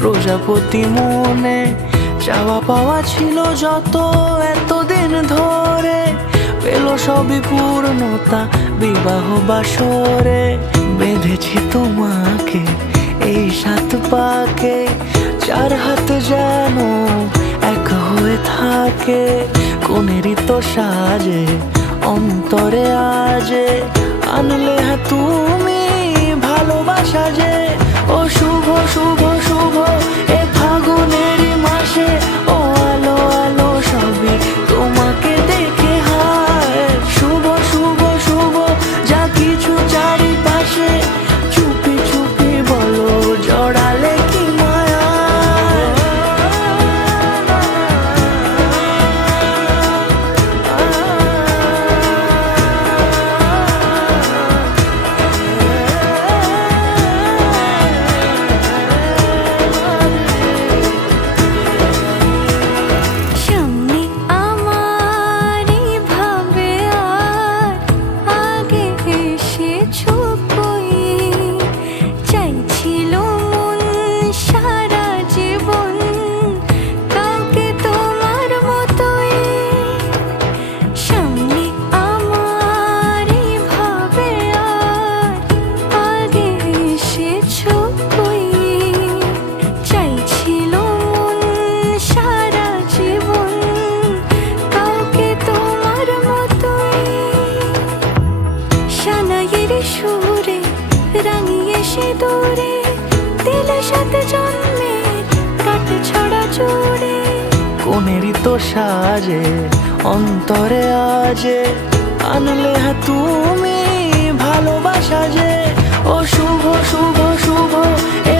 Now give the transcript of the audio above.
প্রজাপতি মনে চাওয়া পাওয়া ছিল যত এতদিন ধরে, পেল সবই পূর্ণতা বিবাহ বাসরে। বেঁধেছি তোমাকে এই 7 পাকে, 4 হাত যেন এক হয়ে থাকে। কোনেরই তো সাজে অন্তরে আজে, আনলে হ্যাঁ তুমি ভালোবাসা যে। ও শুভ শুভ শুভ এ ফাগুনেরই মাসে, ও আলো আলো সবই তোমাকে দেখে হায়। শুভ শুভ শুভ যা কিছু চারিপাশে, চুপি চুপি বলো জড়ালে কি মায়া। সামনে আমার ভাবে আর আগে এসেছো কই, চাইছিল মন সারা জীবন কাউকে তোমার মতোই। সামনে আমার ভাবে আর আগে এসেছো কই, চাইছিল মন সারা জীবন কাউকে তোমার মতোই। সানাইয়ের সুরে রাঙিয়ে সে দূরে, দিলে 7 জন্মের কাট ছড়া জুড়ে। কোনেরই তো সাজে অন্তরে আজে, আনলে হ্যাঁ তুমি ভালোবাসা যে। ও শুভ শুভ শুভ এ